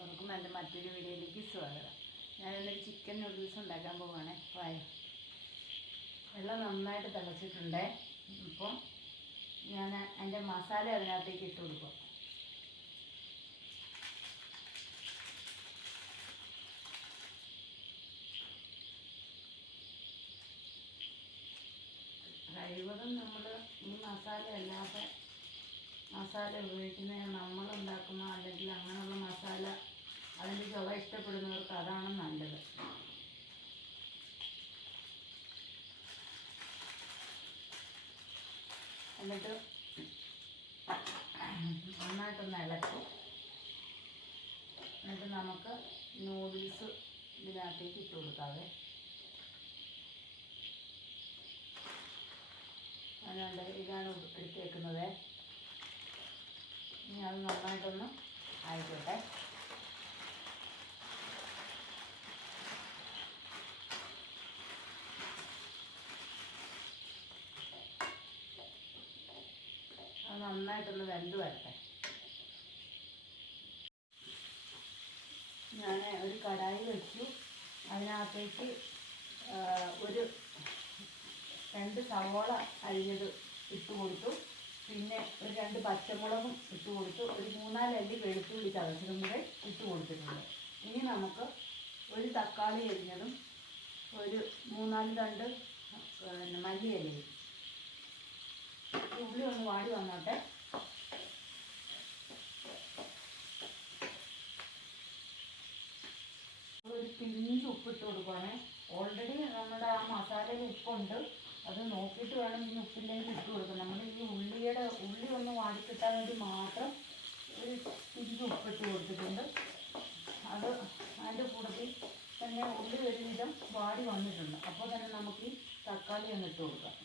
എല്ലാവർക്കും എൻ്റെ മറ്റൊരു വീഡിയോയിലേക്ക് സ്വാഗതം. ഞാനിന്നൊരു ചിക്കൻ നൂഡിൽസ് ഉണ്ടാക്കാൻ പോവുകയാണ്. വെള്ളം നന്നായിട്ട് തിളച്ചിട്ടുണ്ട്. ഇപ്പം ഞാൻ അതിൻ്റെ മസാല അതിനകത്തേക്ക് ഇട്ട് കൊടുക്കും. കഴിവതും നമ്മൾ ഈ മസാല അല്ലാതെ മസാല ഉപയോഗിക്കുന്നത് നമ്മളുണ്ടാക്കുന്ന അല്ലെങ്കിൽ അങ്ങനെയുള്ള മസാല അതിൻ്റെ ചുവ ഇഷ്ടപ്പെടുന്നവർക്ക് അതാണ് നല്ലത്. എന്നിട്ട് നന്നായിട്ടൊന്ന് ഇളക്കി എന്നിട്ട് നമുക്ക് നൂഡിൽസ് ഇതിനകത്തേക്ക് ഇട്ട് കൊടുക്കാവേ. അതുകൊണ്ട് ഇതാണ് എടുത്തേക്കുന്നത്. ഇനി അത് നന്നായിട്ടൊന്ന് ആയിക്കോട്ടെ. അത് നന്നായിട്ടൊന്ന് വെന്ത് വരട്ടെ. ഞാൻ ഒരു കടായി വെച്ചു. അതിനകത്തേക്ക് ഒരു 2 സവോള അരിഞ്ഞത് ഇട്ട് കൊടുത്തു. പിന്നെ ഒരു 2 പച്ചമുളകും ഇട്ട് കൊടുത്തു. ഒരു 3-4 അല്ലി വെളുത്തുള്ളി ചതച്ചതും കൂടെ ഇട്ട് കൊടുത്തിട്ടുണ്ട്. ഇനി നമുക്ക് ഒരു തക്കാളി അരിഞ്ഞതും ഒരു 3-4 തണ്ട് മല്ലിയിലയും. ഉള്ളി ഒന്ന് വാടി വന്നോട്ടെ. ഒരു പിഞ്ച് ഉപ്പിട്ട് കൊടുക്കുകയാണെ. ഓൾറെഡി നമ്മുടെ ആ മസാലയിൽ ഉപ്പുണ്ട്. അത് നോക്കിയിട്ട് വേണം ഈ ഉപ്പില്ലെങ്കിൽ ഇട്ട് കൊടുക്കണം. നമ്മൾ ഈ ഉള്ളി ഒന്ന് വാടിക്കിട്ടാൻ വേണ്ടി മാത്രം ഒരു പിഞ്ച് ഉപ്പിട്ട് കൊടുത്തിട്ടുണ്ട്. അത് അതിൻ്റെ കൂട്ടത്തിൽ തന്നെ ഉള്ളി ഒരു വിധം വാടി വന്നിട്ടുണ്ട്. അപ്പോൾ തന്നെ നമുക്ക് ഈ തക്കാളി ഒന്ന് ഇട്ട് കൊടുക്കാം.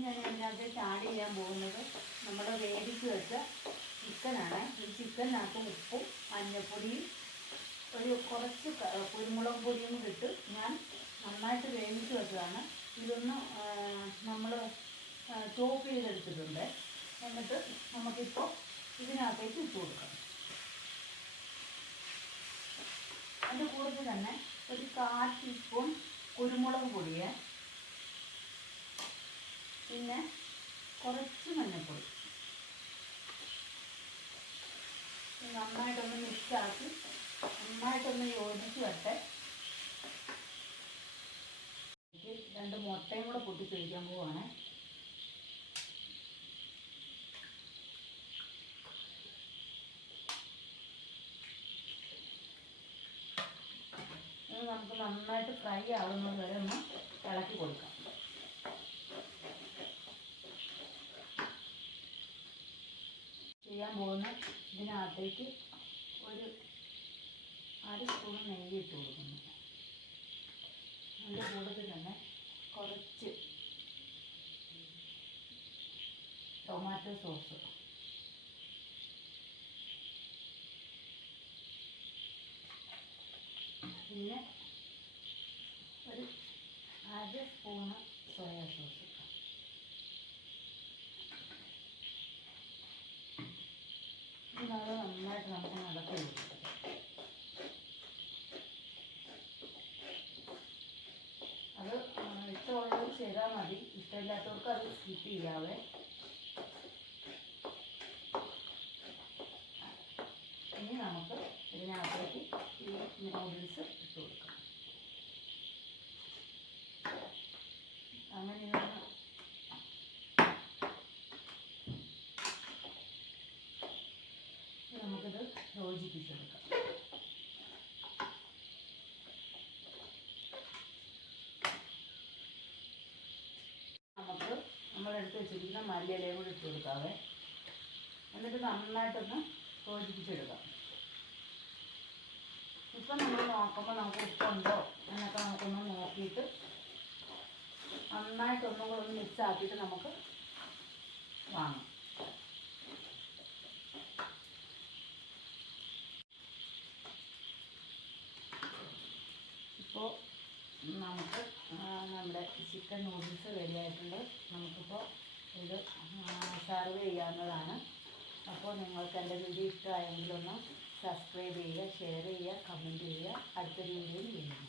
ഞാൻ ഇതിനകത്ത് ആഡ് ചെയ്യാൻ പോകുന്നത് നമ്മൾ വേവിച്ച് വെച്ച ചിക്കനാണ്. ഈ ചിക്കനകത്ത് ഉപ്പും മഞ്ഞൾപ്പൊടിയും കുറച്ച് കുരുമുളക് പൊടിയും കൂടി ഇട്ട് ഞാൻ നന്നായിട്ട് വേവിച്ച് വെച്ചതാണ്. ഇതൊന്ന് നമ്മൾ ചോപ്പ് ചെയ്തെടുത്തിട്ടുണ്ട്. എന്നിട്ട് നമുക്കിപ്പോൾ ഇതിനകത്തേക്ക് ഇട്ട് കൊടുക്കാം. അതിൻ്റെ കൂടെ തന്നെ ഒരു 1/4 ടീസ്പൂൺ കുരുമുളക് പൊടിയെ, പിന്നെ കുറച്ച് മഞ്ഞൾപ്പൊടി നന്നായിട്ടൊന്ന് മിക്സാക്കി നന്നായിട്ടൊന്ന് യോജിച്ച് വരട്ടെ. 2 മുട്ടയും കൂടെ പൊട്ടിച്ചൊഴിക്കാൻ പോവാണ്. ഇത് നമുക്ക് നന്നായിട്ട് ഫ്രൈ ആവുന്നത് വരെ ഒന്ന് ഇളക്കി കൊടുക്കാം. ചെയ്യാൻ പോകുന്ന ഇതിനകത്തേക്ക് ഒരു 1/2 സ്പൂൺ നെയ്യ് ഇട്ട് കൊടുക്കുന്നു. അതിൻ്റെ കൂട്ടത്തിൽ തന്നെ കുറച്ച് ടൊമാറ്റോ സോസ്, പിന്നെ ഒരു 1/2 സ്പൂണ് സോയാ സോസ്. അത് നന്നായിട്ട് നമുക്ക് നടത്തി കൊടുക്കും. അത് ഇഷ്ടമുള്ളത് ചെയ്താൽ മതി. ഇഷ്ടമില്ലാത്തവർക്ക് അത് സ്കിപ്പ് ചെയ്യാവേ. ഇനി നമുക്ക് ഇതിനകത്തേക്ക് ഈ നൂഡിൽസ് ഇട്ട് കൊടുക്കാം. അങ്ങനെ നമുക്കിത് യോജിപ്പിച്ചെടുക്കാം. നമുക്ക് നമ്മളെടുത്ത് വെച്ചിരിക്കുന്ന മല്ലിയിലയും കൂടി ഇട്ട് കൊടുക്കാവേ. എന്നിട്ട് നന്നായിട്ടൊന്ന് യോജിപ്പിച്ചെടുക്കാം. ഇപ്പം നമ്മൾ നോക്കുമ്പോൾ നമുക്ക് ഉപ്പുണ്ടോ എന്നൊക്കെ നമുക്കൊന്ന് ആക്കിയിട്ട് നന്നായിട്ടൊന്നും കൂടെ ഒന്ന് മിക്സ് ആക്കിയിട്ട് നമുക്ക് വാങ്ങാം. ഇപ്പോൾ നമുക്ക് നമ്മുടെ ചിക്കൻ നൂഡിൽസ് റെഡി ആയിട്ടുണ്ട്. നമുക്കിപ്പോൾ ഇത് സെർവ് ചെയ്യാവുന്നതാണ്. അപ്പോൾ നിങ്ങൾക്ക് എൻ്റെ വീഡിയോ ഇഷ്ടമായെങ്കിലൊന്ന് സബ്സ്ക്രൈബ് ചെയ്യുക, ഷെയർ ചെയ്യുക, കമൻറ്റ് ചെയ്യുക. അടുത്തൊരു വീഡിയോയിൽ വീണ്ടും.